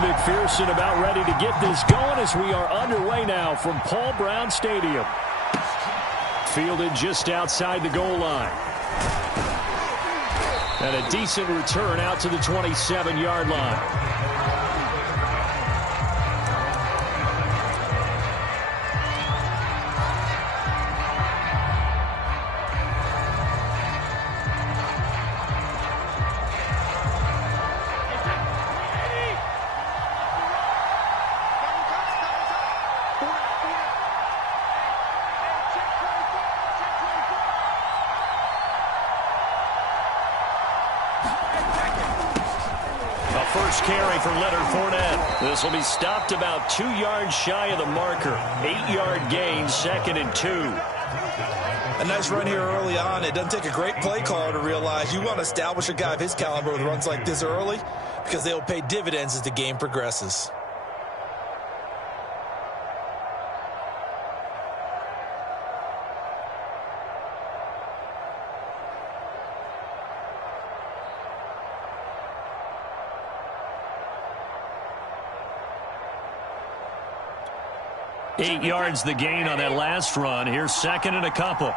McPherson about ready to get this going as we are underway now from Paul Brown Stadium. Fielded just outside the goal line. And a decent return out to the 27-yard line. First carry for Leonard Fournette. This will be stopped about 2 yards shy of the marker. 8-yard gain, 2nd and 2. A nice run here early on. It doesn't take a great play caller to realize you want to establish a guy of his caliber with runs like this early because they'll pay dividends as the game progresses. Eight yards the gain on that last run. Here's 2nd and a couple.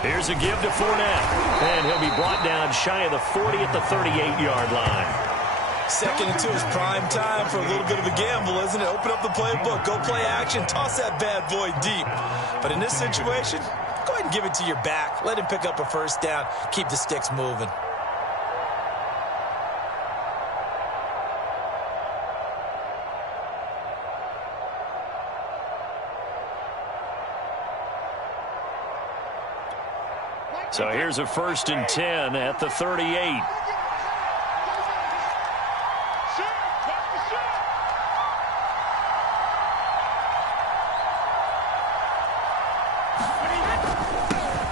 Here's a give to Fournette. And he'll be brought down shy of the 40 at the 38-yard line. 2nd and 2 is prime time for a little bit of a gamble, isn't it? Open up the playbook, go play action, toss that bad boy deep. But in this situation, go ahead and give it to your back. Let him pick up a first down. Keep the sticks moving. So here's a 1st and 10 at the 38.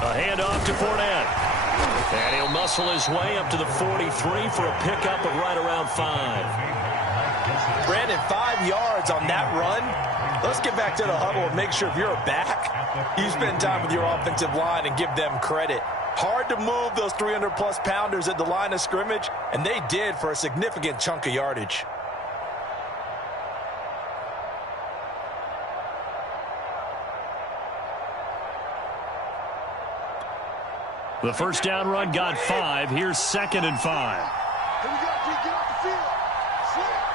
A handoff to Fournette. And he'll muscle his way up to the 43 for a pickup of right around 5. Brandon, 5 yards on that run. Let's get back to the huddle and make sure if you're a back, you spend time with your offensive line and give them credit. Hard to move those 300-plus pounders at the line of scrimmage, and they did for a significant chunk of yardage. The first down run got 5. Here's 2nd and 5. Here we go, get off the field. Slant.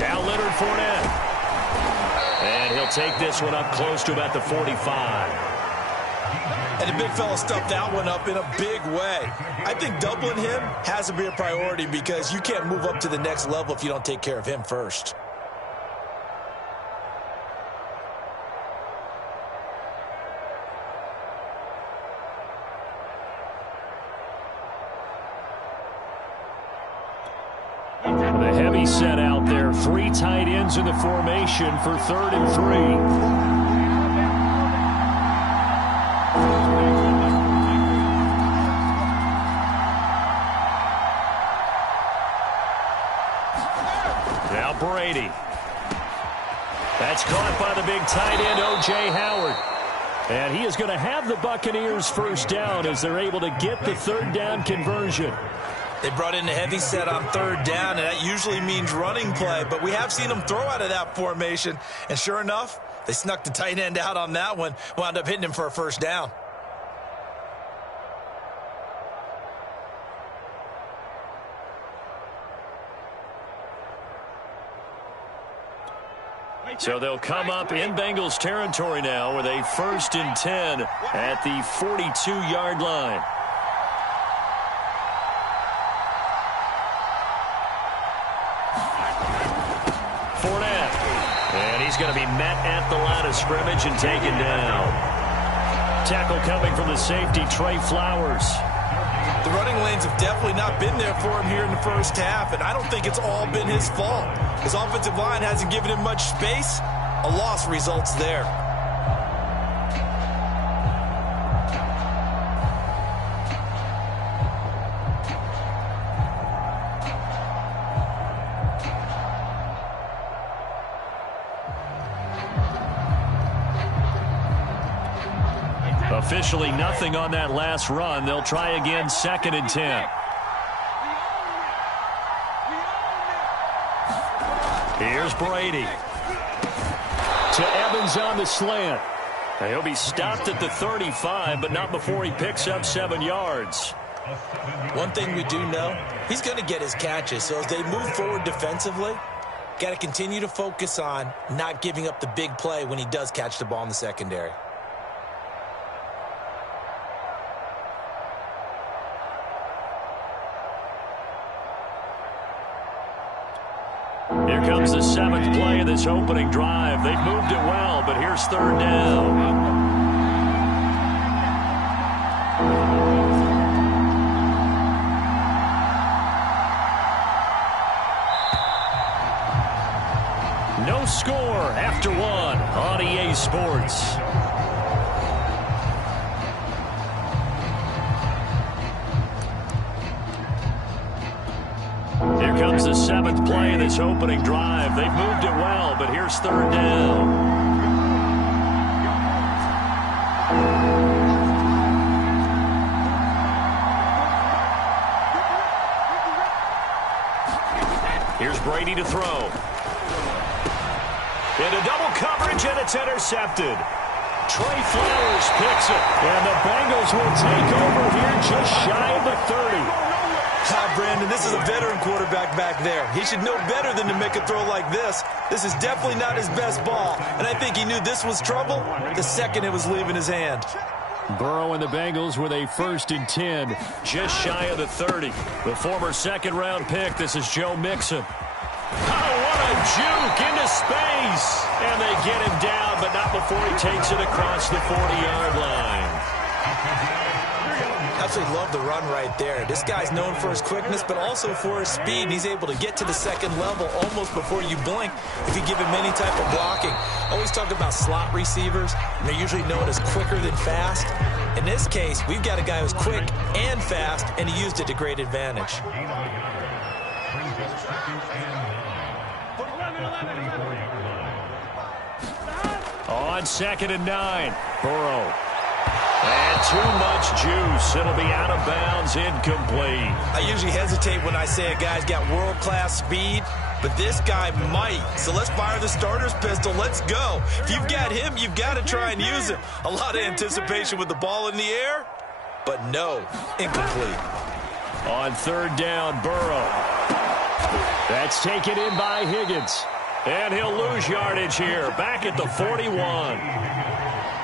Now Leonard Fournette. And he'll take this one up close to about the 45. And the big fella stuffed that one up in a big way. I think doubling him has to be a priority because you can't move up to the next level if you don't take care of him first. Heavy set out there. 3 tight ends in the formation for 3rd and 3. Now Brady. That's caught by the big tight end, O.J. Howard. And he is going to have the Buccaneers first down as they're able to get the 3rd down conversion. They brought in a heavy set on 3rd down, and that usually means running play. But we have seen them throw out of that formation. And sure enough, they snuck the tight end out on that one, wound up hitting him for a first down. So they'll come up in Bengals territory now with a 1st and 10 at the 42-yard line. Fournette. And he's going to be met at the line of scrimmage and taken down. Tackle coming from the safety, Trey Flowers. The running lanes have definitely not been there for him here in the first half, and I don't think it's all been his fault. His offensive line hasn't given him much space. A loss results there. officially nothing on that last run. They'll try again, 2nd and 10. Here's Brady. To Evans on the slant. He'll be stopped at the 35, but not before he picks up 7 yards. One thing we do know, he's going to get his catches. So as they move forward defensively, got to continue to focus on not giving up the big play when he does catch the ball in the secondary. Here comes the 7th play of this opening drive. They've moved it well, but here's 3rd down. No score after 1 on EA Sports. Here comes the 7th play of this opening drive. They've moved it well, but here's 3rd down. Here's Brady to throw. Into double coverage, and it's intercepted. Trey Flowers picks it, and the Bengals will take over here just shy of the 30. Brandon, this is a veteran quarterback back there. He should know better than to make a throw like this. This is definitely not his best ball, and I think he knew this was trouble the second it was leaving his hand. Burrow and the Bengals with a 1st and 10, just shy of the 30. The former 2nd-round pick, this is Joe Mixon. Oh, what a juke into space. And they get him down, but not before he takes it across the 40-yard line. Absolutely love the run right there. This guy's known for his quickness, but also for his speed. And he's able to get to the 2nd level almost before you blink if you give him any type of blocking. Always talk about slot receivers, and they're usually known as quicker than fast. In this case, we've got a guy who's quick and fast, and he used it to great advantage. On 2nd and 9, Burrow. And too much juice. It'll be out of bounds, incomplete. I usually hesitate when I say a guy's got world-class speed, but this guy might. So let's fire the starter's pistol. Let's go. If you've got him, you've got to try and use him. A lot of anticipation with the ball in the air, but no, incomplete. On 3rd down, Burrow. That's taken in by Higgins. And he'll lose yardage here, back at the 41.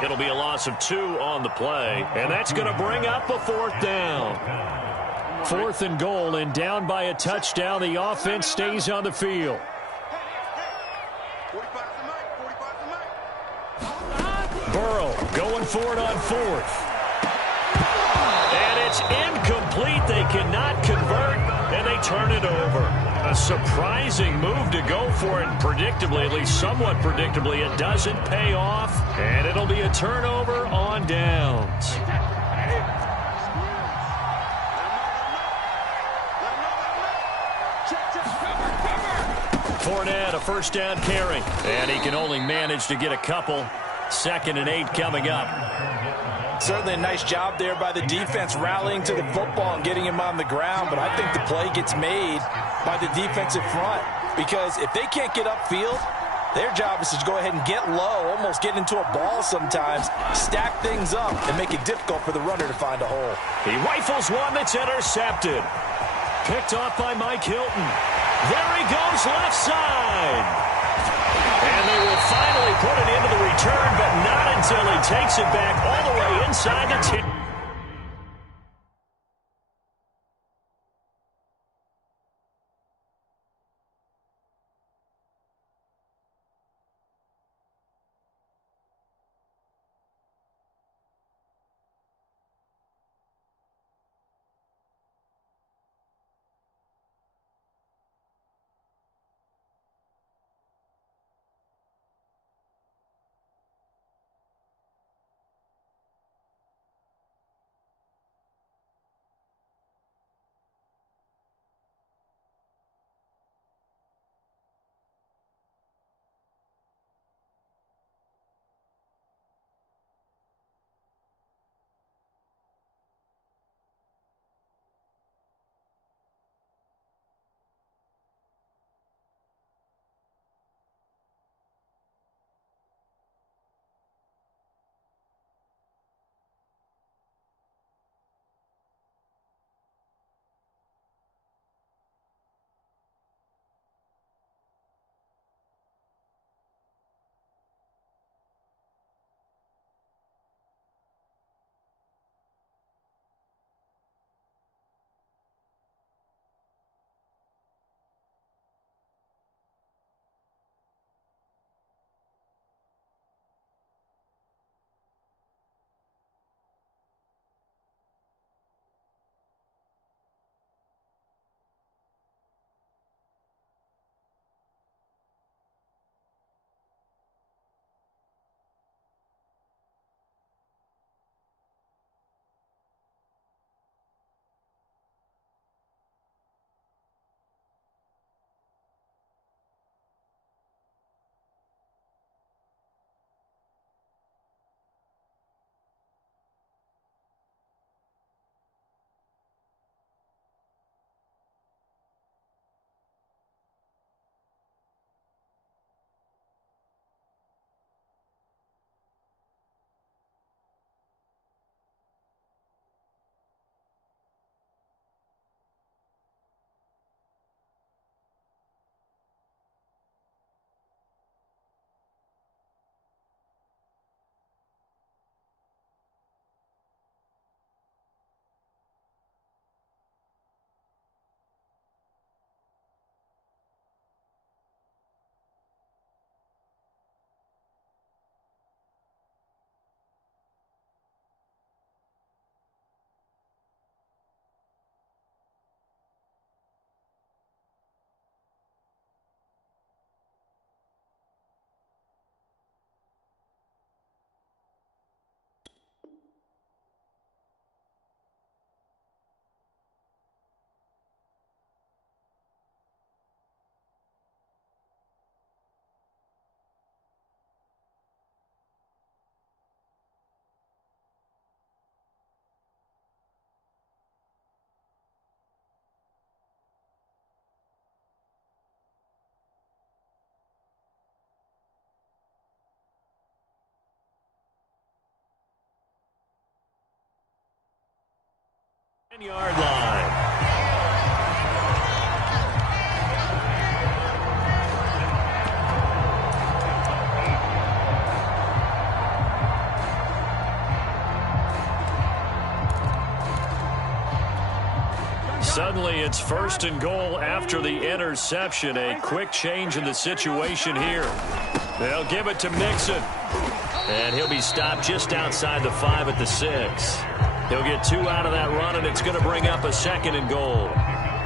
It'll be a loss of 2 on the play, and that's going to bring up a 4th down. 4th and goal, and down by a touchdown. The offense stays on the field. Burrow going for it on 4th. And it's incomplete. They cannot convert, and they turn it over. A surprising move to go for it, and predictably, at least somewhat predictably, it doesn't pay off, and it'll be a turnover on downs. Fournette, a 1st down carry, and he can only manage to get a couple. 2nd and 8 coming up. Certainly a nice job there by the defense rallying to the football and getting him on the ground, but I think the play gets made by the defensive front because if they can't get upfield, their job is to go ahead and get low, almost get into a ball sometimes, stack things up, and make it difficult for the runner to find a hole. He rifles one that's intercepted. Picked off by Mike Hilton. There he goes left side. And they will finally put it into the return, but not until he takes it back all the way inside the 10. 10-yard line. Suddenly, it's 1st and goal after the interception. A quick change in the situation here. They'll give it to Mixon. And he'll be stopped just outside the 5 at the 6. He'll get 2 out of that run, and it's going to bring up a 2nd and goal.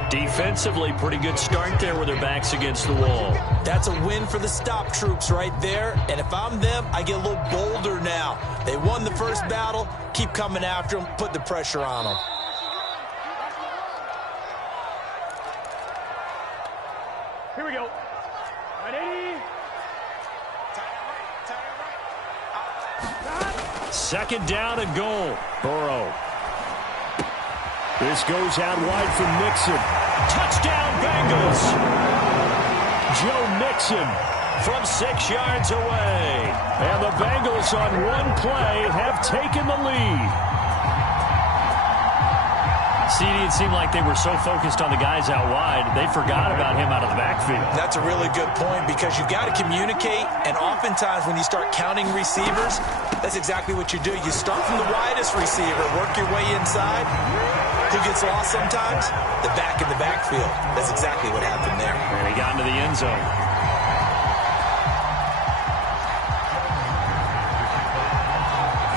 Defensively, pretty good start there with their backs against the wall. That's a win for the stop troops right there. And if I'm them, I get a little bolder now. They won the first battle. Keep coming after them. Put the pressure on them. Here we go. 180. 2nd down and goal. Burrow. This goes out wide for Mixon. Touchdown, Bengals. Joe Mixon from 6 yards away. And the Bengals on one play have taken the lead. CD, it seemed like they were so focused on the guys out wide, they forgot about him out of the backfield. That's a really good point because you've got to communicate, and oftentimes when you start counting receivers, that's exactly what you do. You start from the widest receiver, work your way inside. Who gets lost sometimes? The back in the backfield. That's exactly what happened there. And he got into the end zone.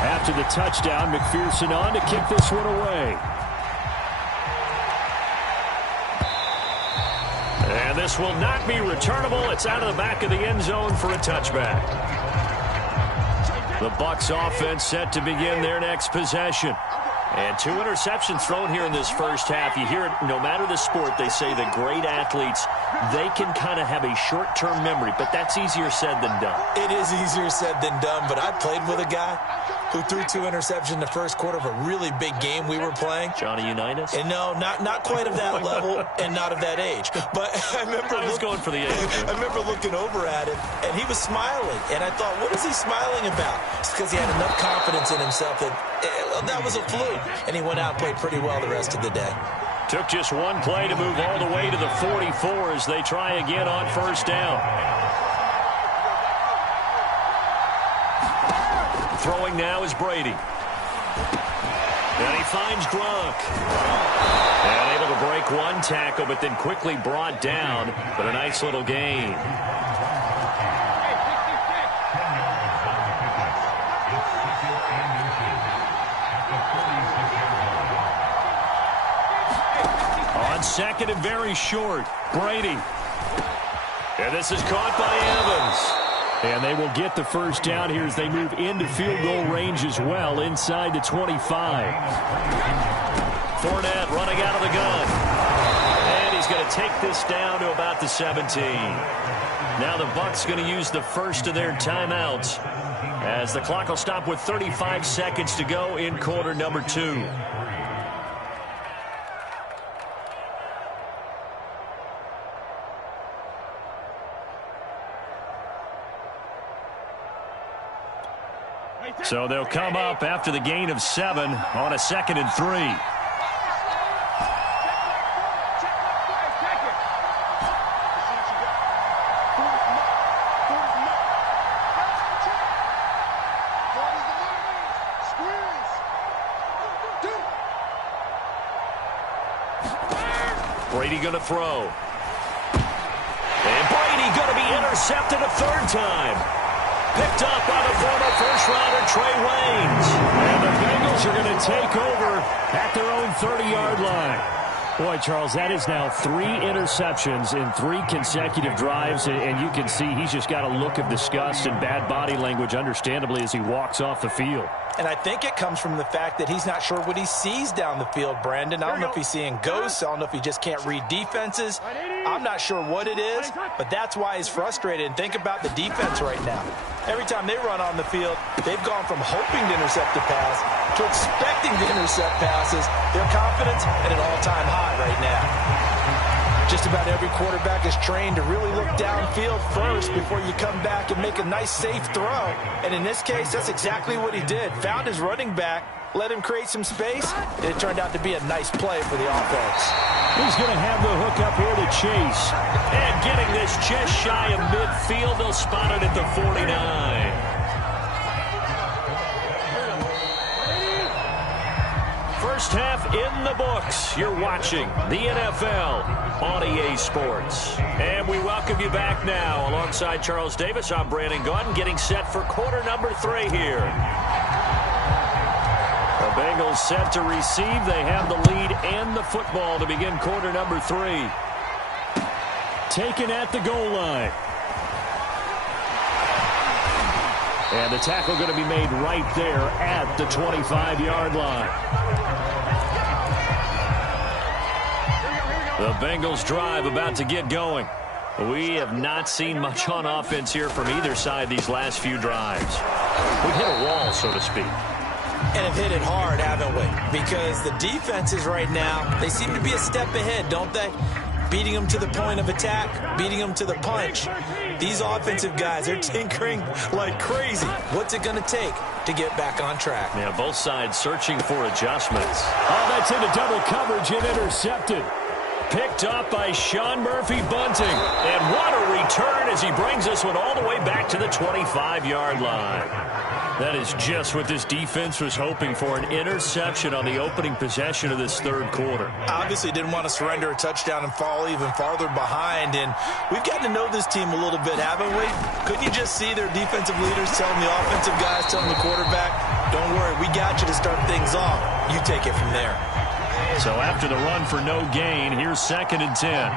After the touchdown, McPherson on to kick this one away. And this will not be returnable. It's out of the back of the end zone for a touchback. The Bucs offense set to begin their next possession. And 2 interceptions thrown here in this first half. You hear it, no matter the sport, they say the great athletes, they can kind of have a short-term memory, but that's easier said than done. It is easier said than done, but I played with a guy who threw 2 interceptions in the first quarter of a really big game we were playing. Johnny Unitas? And no, not quite of that level and not of that age. But I remember going for the age. I remember looking over at him, and he was smiling. And I thought, what is he smiling about? It's because he had enough confidence in himself that was a fluke. And he went out and played pretty well the rest of the day. Took just one play to move all the way to the 44 as they try again on 1st down. Throwing now is Brady. And he finds Gronk. And able to break one tackle, but then quickly brought down. But a nice little gain. On 2nd and very short, Brady. And this is caught by Evans. And they will get the first down here as they move into field goal range as well, inside the 25. Fournette running out of the gun. And he's going to take this down to about the 17. Now the Bucs going to use the first of their timeouts as the clock will stop with 35 seconds to go in quarter number 2. So they'll come up after the gain of 7 on a 2nd and 3. Brady going to throw. And Brady going to be intercepted a 3rd time. Picked up by the former first-rounder Trey Waynes. And the Bengals are going to take over at their own 30-yard line. Boy, Charles, that is now 3 interceptions in 3 consecutive drives, and you can see he's just got a look of disgust and bad body language, understandably, as he walks off the field. And I think it comes from the fact that he's not sure what he sees down the field, Brandon. I don't know if he's seeing ghosts. I don't know if he just can't read defenses. I'm not sure what it is, but that's why he's frustrated. And think about the defense right now. Every time they run on the field, they've gone from hoping to intercept a pass to expecting to intercept passes. Their confidence at an all-time high right now. Just about every quarterback is trained to really look downfield first before you come back and make a nice, safe throw. And in this case, that's exactly what he did. Found his running back, let him create some space, and it turned out to be a nice play for the offense. He's going to have the hook up here to Chase. And getting this just shy of midfield, they'll spot it at the 49. First half in the books. You're watching the NFL on EA Sports. And we welcome you back now. Alongside Charles Davis, I'm Brandon Gaudin, getting set for quarter number 3 here. The Bengals set to receive. They have the lead and the football to begin quarter number 3. Taken at the goal line. And the tackle going to be made right there at the 25-yard line. The Bengals drive about to get going. We have not seen much on offense here from either side these last few drives. We've hit a wall, so to speak. And have hit it hard, haven't we? Because the defenses right now, they seem to be a step ahead, don't they? Beating them to the point of attack, beating them to the punch. These offensive guys are tinkering like crazy. What's it going to take to get back on track? Yeah, both sides searching for adjustments. Oh, that's into double coverage and intercepted. Picked up by Sean Murphy-Bunting. And what a return as he brings this one all the way back to the 25-yard line. That is just what this defense was hoping for, an interception on the opening possession of this third quarter. Obviously didn't want to surrender a touchdown and fall even farther behind. And we've gotten to know this team a little bit, haven't we? Couldn't you just see their defensive leaders telling the offensive guys, telling the quarterback, don't worry, we got you to start things off. You take it from there. So after the run for no gain, here's 2nd and 10.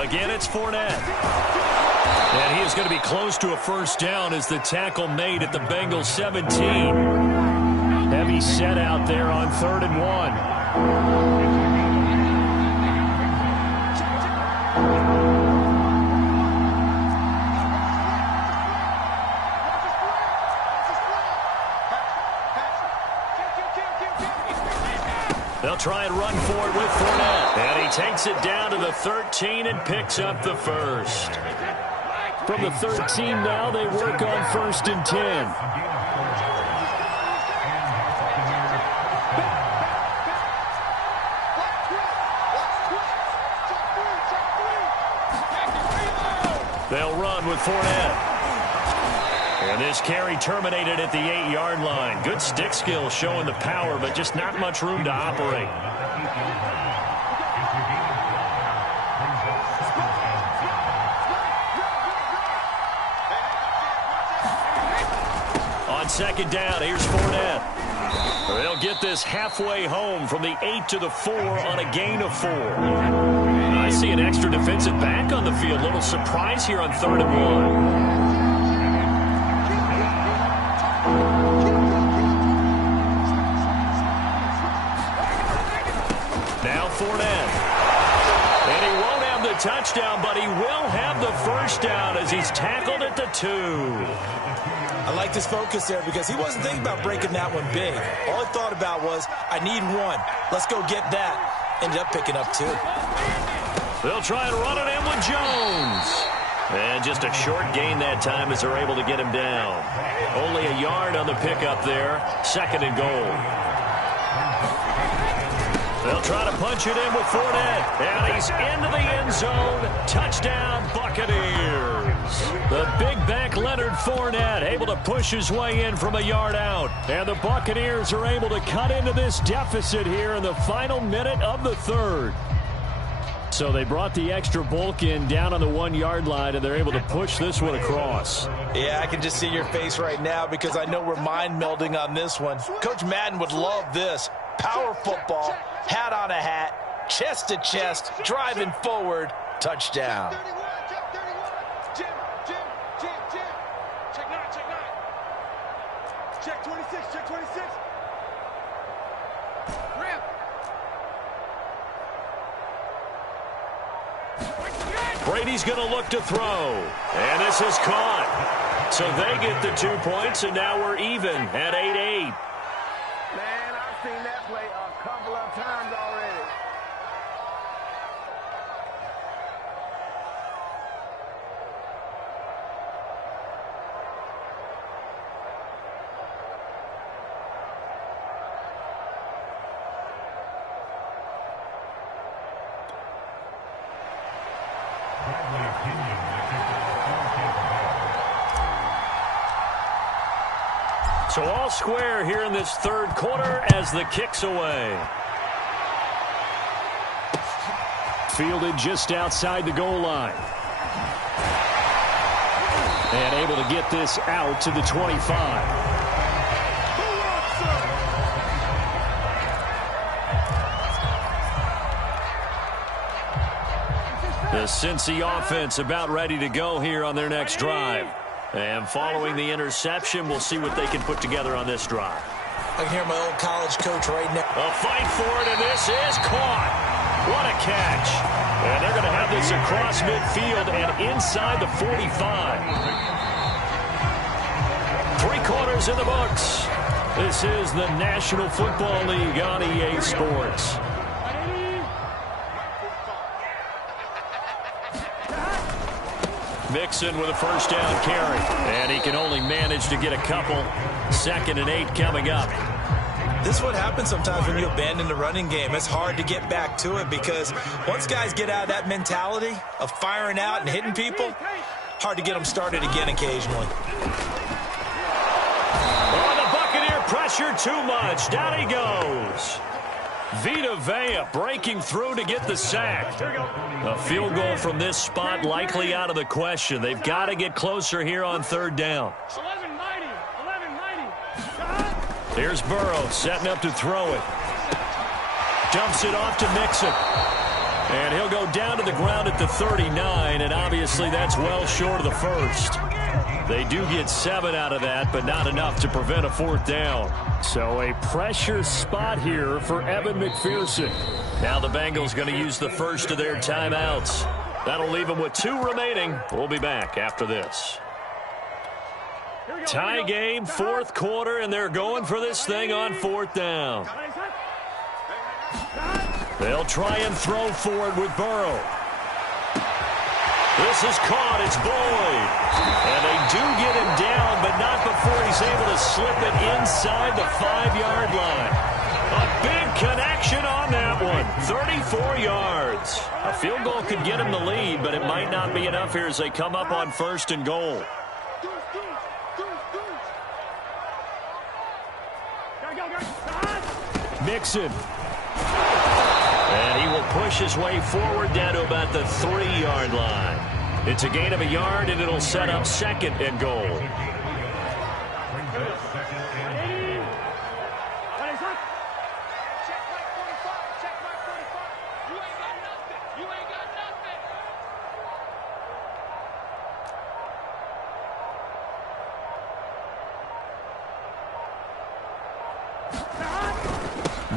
Again, it's Fournette. And he is going to be close to a first down as the tackle made at the Bengals 17. Heavy set out there on 3rd and 1. They'll try and run for it with Fournette. And he takes it down to the 13 and picks up the first. From the 13 now, they work on 1st and 10. They'll run with Fournette. And this carry terminated at the 8-yard line. Good stick skill showing the power, but just not much room to operate. On 2nd down, here's Fournette. They'll get this halfway home from the 8 to the 4 on a gain of 4. I see an extra defensive back on the field. Little surprise here on 3rd and 1. Now Fournette. And he won't have the touchdown, but he will have the first down as he's tackled at the 2. I like this focus there because he wasn't thinking about breaking that one big. All he thought about was, I need 1. Let's go get that. Ended up picking up 2. They'll try and run it in with Jones. And just a short gain that time as they're able to get him down. Only a yard on the pickup there. 2nd and goal. They'll try to punch it in with Fournette. And he's into the end zone. Touchdown, Buccaneers. The big back Leonard Fournette able to push his way in from a yard out. And the Buccaneers are able to cut into this deficit here in the final minute of the 3rd. So they brought the extra bulk in down on the 1-yard line, and they're able to push this one across. Yeah, I can just see your face right now because I know we're mind melding on this one. Coach Madden would love this. Power football, hat on a hat, chest to chest, driving forward, touchdown. Check 26, check 26. Ramp. Brady's going to look to throw. And this is caught. So they get the 2 points, and now we're even at 8-8. Man, I've seen that play a couple of times already. So all square here in this third quarter as the kick's away. Fielded just outside the goal line. And able to get this out to the 25. The Cincy offense about ready to go here on their next drive. And following the interception, we'll see what they can put together on this drive. I can hear my old college coach right now. A fight for it, and this is caught. What a catch. And they're going to have this across midfield and inside the 45. 3 quarters in the books. This is the National Football League on EA Sports. Mixon with a first down carry. And he can only manage to get a couple. 2nd and 8 coming up. This is what happens sometimes when you abandon the running game. It's hard to get back to it because once guys get out of that mentality of firing out and hitting people, hard to get them started again occasionally. Oh, the Buccaneer pressure too much. Down he goes. Vita Vea breaking through to get the sack. A field goal from this spot likely out of the question. They've got to get closer here on 3rd down. 1190. Here's Burrow setting up to throw it. Dumps it off to Mixon. And he'll go down to the ground at the 39, and obviously that's well short of the first. They do get 7 out of that, but not enough to prevent a 4th down. So a pressure spot here for Evan McPherson. Now the Bengals going to use the first of their timeouts. That'll leave them with 2 remaining. We'll be back after this. Tie game, 4th quarter, and they're going for this thing on 4th down. They'll try and throw forward with Burrow. This is caught. It's Boyd. And they do get him down, but not before he's able to slip it inside the 5-yard line. A big connection on that one. 34 yards. A field goal could get him the lead, but it might not be enough here as they come up on 1st and goal. Mixon. And he will push his way forward down to about the 3-yard line. It's a gain of a yard, and it'll set up 2nd and goal.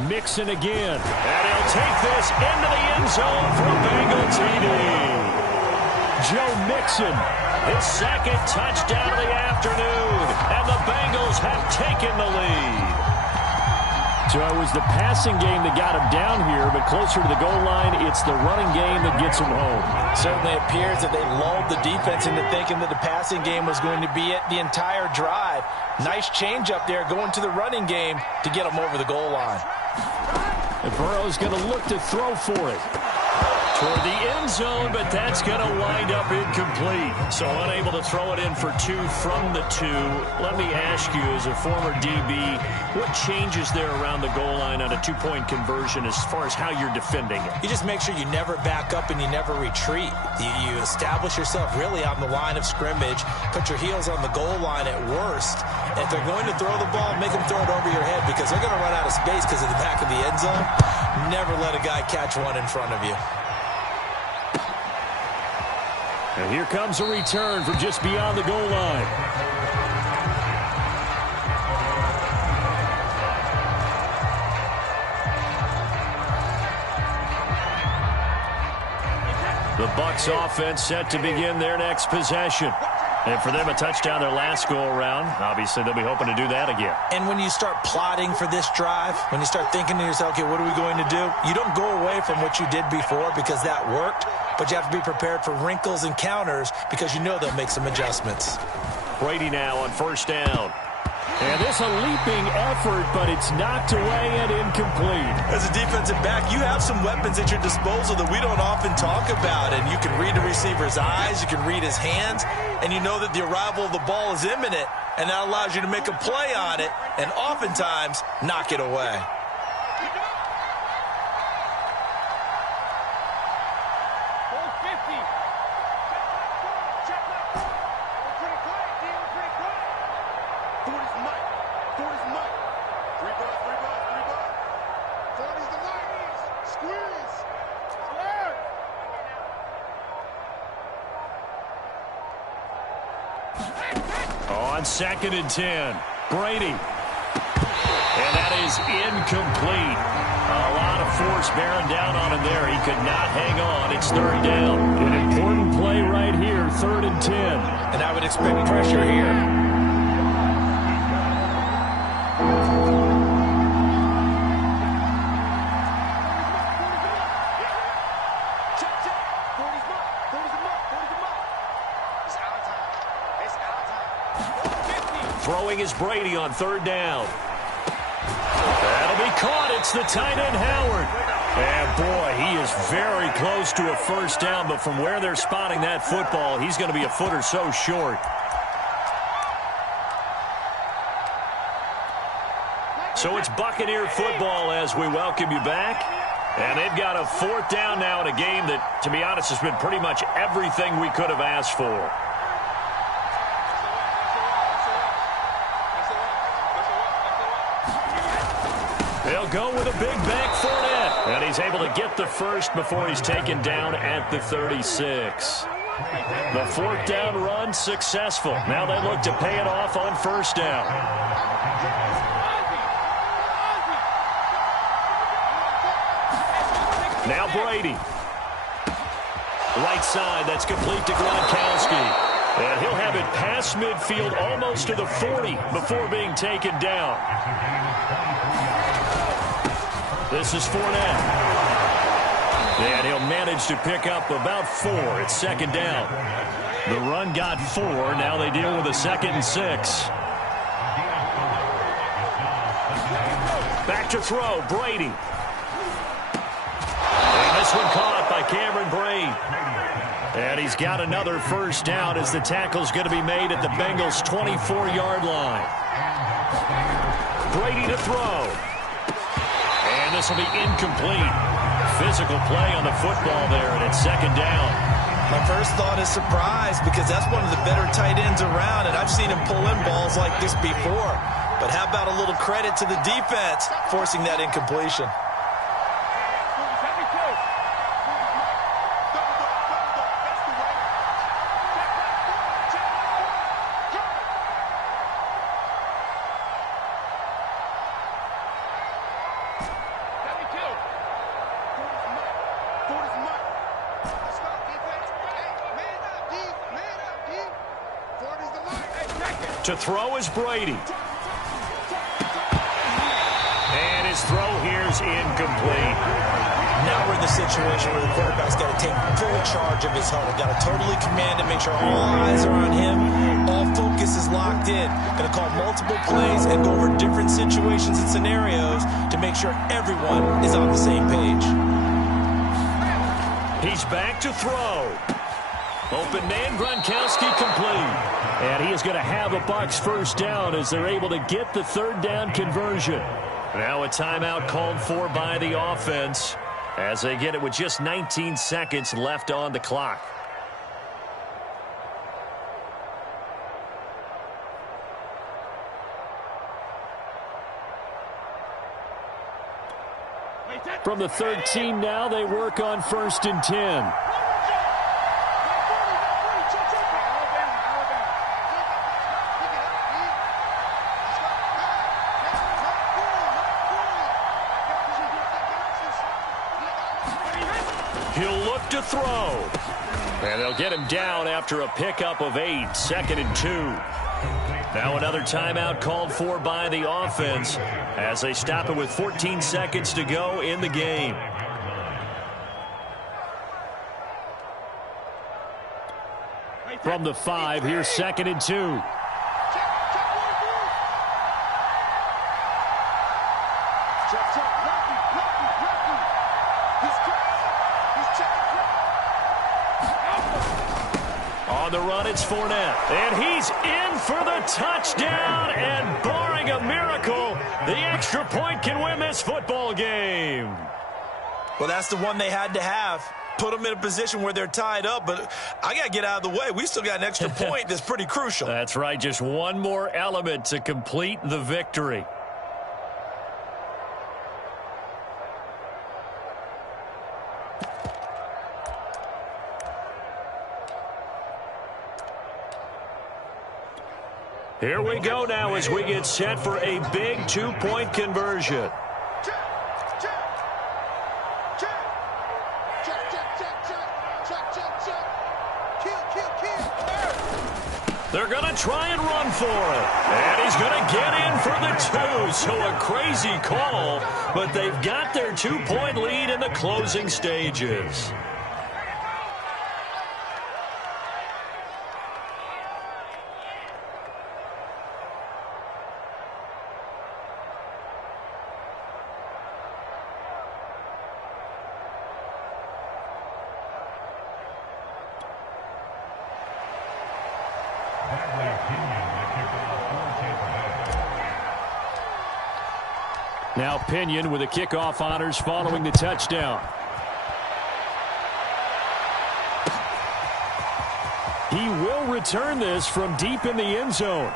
Mixon again. And he'll take this into the end zone for a Bengal TD. Joe Mixon, his 2nd touchdown of the afternoon. And the Bengals have taken the lead. So it was the passing game that got him down here, but closer to the goal line, it's the running game that gets him home. Certainly appears that they lulled the defense into thinking that the passing game was going to be it the entire drive. Nice change up there going to the running game to get them over the goal line. And Burrow's going to look to throw for it. Toward the end zone, but that's going to wind up incomplete. So unable to throw it in for 2 from the 2. Let me ask you, as a former DB, what changes there around the goal line on a 2-point conversion as far as how you're defending it? You just make sure you never back up and you never retreat. You establish yourself really on the line of scrimmage, put your heels on the goal line at worst. If they're going to throw the ball, make them throw it over your head because they're going to run out of space because of the back of the end zone. Never let a guy catch one in front of you. And here comes a return from just beyond the goal line. The Bucs offense set to begin their next possession. And for them, a touchdown their last go-around. Obviously, they'll be hoping to do that again. And when you start plotting for this drive, when you start thinking to yourself, okay, what are we going to do? You don't go away from what you did before because that worked, but you have to be prepared for wrinkles and counters because you know they'll make some adjustments. Brady now on 1st down. And this a leaping effort, but it's knocked away and incomplete. As a defensive back, you have some weapons at your disposal that we don't often talk about. And you can read the receiver's eyes, you can read his hands, and you know that the arrival of the ball is imminent. And that allows you to make a play on it and oftentimes knock it away. On 2nd and 10, Brady. And that is incomplete. A lot of force bearing down on him there. He could not hang on. It's 3rd down. An important play right here, 3rd and 10. And I would expect pressure here. Throwing is Brady on 3rd down. That'll be caught. It's the tight end, Howard. And, boy, he is very close to a 1st down, but from where they're spotting that football, he's going to be a foot or so short. So it's Buccaneer football as we welcome you back. And they've got a 4th down now in a game that, to be honest, has been pretty much everything we could have asked for. They'll go with a big bank Fournette. And he's able to get the first before he's taken down at the 36. The 4th down run successful. Now they look to pay it off on 1st down. Now Brady. Right side, that's complete to Gronkowski. And he'll have it past midfield almost to the 40 before being taken down. This is Fournette. And he'll manage to pick up about 4. It's 2nd down. The run got 4. Now they deal with a 2nd and 6. Back to throw, Brady. And this one caught by Cameron Brate. And he's got another 1st down as the tackle's going to be made at the Bengals' 24-yard line. Brady to throw. And this will be incomplete. Physical play on the football there, and it's 2nd down. My first thought is surprise because that's one of the better tight ends around, and I've seen him pull in balls like this before. But how about a little credit to the defense forcing that incompletion? To throw is Brady. And his throw here's incomplete. Now we're in the situation where the quarterback's got to take full charge of his huddle. Got to totally command and make sure all eyes are on him. All focus is locked in. Going to call multiple plays and go over different situations and scenarios to make sure everyone is on the same page. He's back to throw. Open man, Gronkowski complete. And he is going to have a Bucs 1st down as they're able to get the 3rd down conversion. Now a timeout called for by the offense as they get it with just 19 seconds left on the clock. From the 13 now, they work on 1st and 10. He'll look to throw. And they'll get him down after a pickup of 8, 2nd and 2. Now another timeout called for by the offense as they stop it with 14 seconds to go in the game. From the 5, here's 2nd and 2. It's Fournette. And he's in for the touchdown. And barring a miracle, the extra point can win this football game. Well, that's the one they had to have. Put them in a position where they're tied up, but I got to get out of the way. We still got an extra point that's pretty crucial. That's right. Just one more element to complete the victory. Here we go now as we get set for a big 2-point conversion. They're going to try and run for it. And he's going to get in for the 2. So a crazy call, but they've got their 2-point lead in the closing stages. Now Pinion with the kickoff honors following the touchdown. He will return this from deep in the end zone.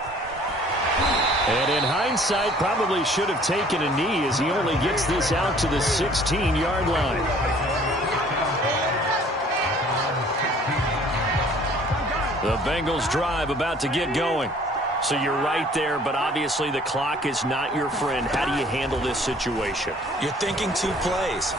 And in hindsight, probably should have taken a knee as he only gets this out to the 16-yard line. The Bengals drive about to get going. So you're right there, but obviously the clock is not your friend. How do you handle this situation? You're thinking 2 plays.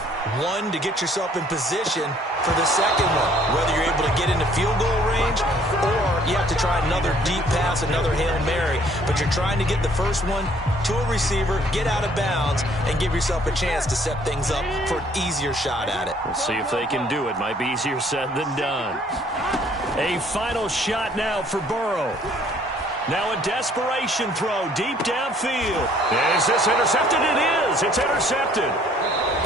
One, to get yourself in position for the second one, whether you're able to get into field goal range or you have to try another deep pass, another Hail Mary. But you're trying to get the first one to a receiver, get out of bounds, and give yourself a chance to set things up for an easier shot at it. We'll see if they can do it. Might be easier said than done. A final shot now for Burrow. Now a desperation throw deep downfield. Is this intercepted? It is. It's intercepted.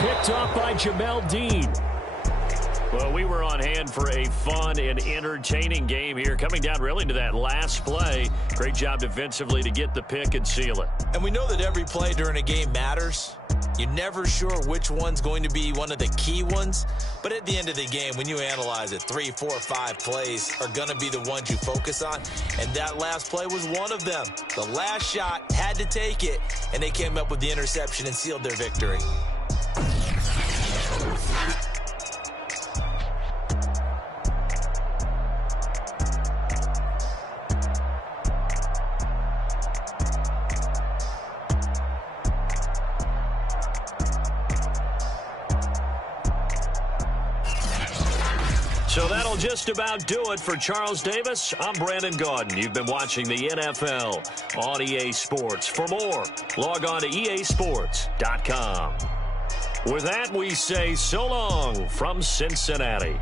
Picked off by Jamel Dean. Well, we were on hand for a fun and entertaining game here. Coming down really to that last play. Great job defensively to get the pick and seal it. And we know that every play during a game matters. You're never sure which one's going to be one of the key ones. But at the end of the game, when you analyze it, 3, 4, 5 plays are going to be the ones you focus on. And that last play was one of them. The last shot had to take it, and they came up with the interception and sealed their victory. So that'll just about do it for Charles Davis. I'm Brandon Gaudin. You've been watching the NFL on EA Sports. For more, log on to easports.com. With that, we say so long from Cincinnati.